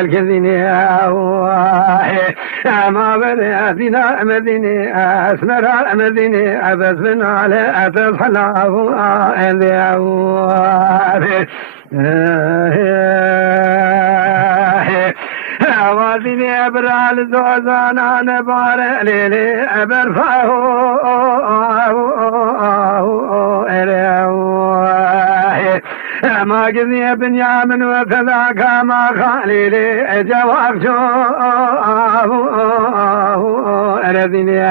الكذيني ما بدي أدينا مديني أسمر مديني أبس من على أتصحلاه واديني أبرال زوزانا نبار ليلي أبرفاه ما قذي بنيامن وكذاك ما خاليلي جواب جو أردني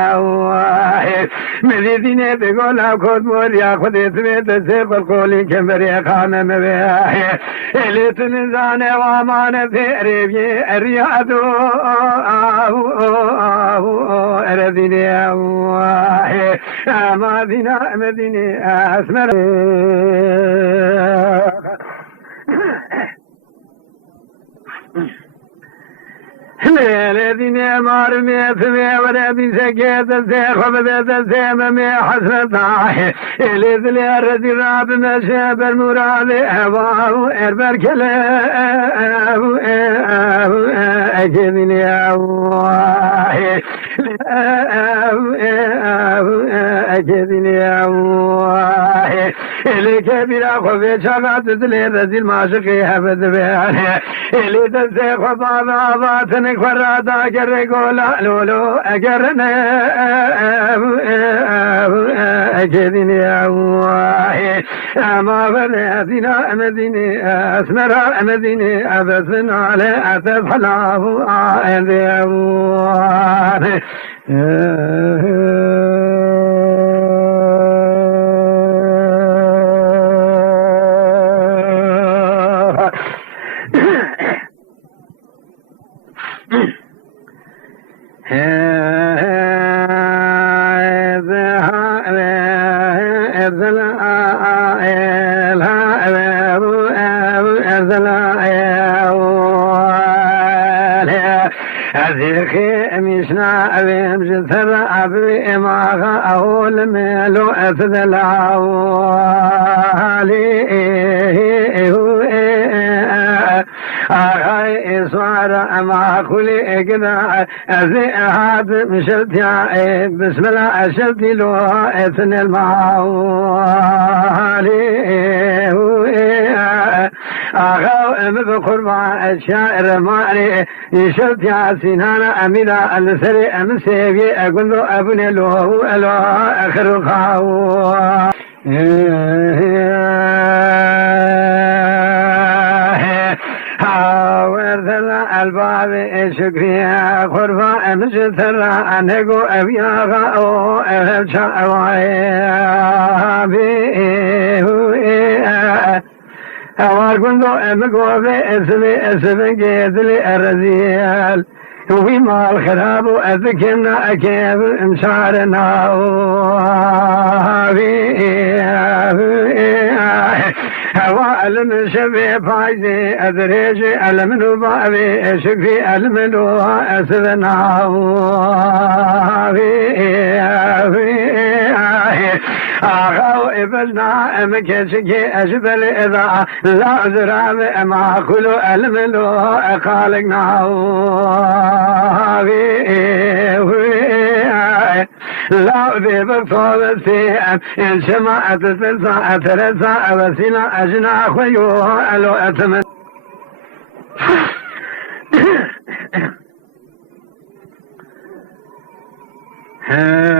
مديني بقول أخذ موريا خذت بيت سيف القولي كمبري خامم بيه إليت نزان وامان في ريبي الرياض أردني ما دينا مديني أسمر الذين مارمي ثمي ورابي سكيت الزيخ وبدأت الزيممي حسرتاه الذين الرد راب مشاب المراد أباه إربر كلاه أجدني أواه أجدني أواه الكبير أخوة شغات تلي المعشقي هبت بيانه اللي تنسيخ وضاضاتنك فرادا كرقولا لولو أجرنا أجدني أواه ما بلاتنا مديني أسمر مديني أبسن على أتفحلاه أعيدي أواه مشنا أبيم جثر أبي إماغا أول ميلو أثدلاو أغاي إصوار أما كلي إقنا أزي أحد مشلتيا بسم الله أشلتي لو إثن الماو أغاو بقربا الشاعر ماري يشلت يا سنانا أميرا السري أمسيبي أقول أبني له ألو آخر الخاو ورثنا الباب شكريا قربا أمجثر أنهقو أبياغا أو أهبشا أوار كنتو أمقوفي اسمي جيدلي الرزيال وفيما الخراب أذكرنا أكيب إمشارنا هوا المشبه فايزي أدريجي المنو بابي شكفي المنو أسذنا أغاو إبلنا أمكشكي أجبل إذا لا أزرام أما خلو الملو أخالقنا لا أذيب صوبتي إن شمعت تلسا أترسا أبسنا أجنا خيو ألو أتمن ها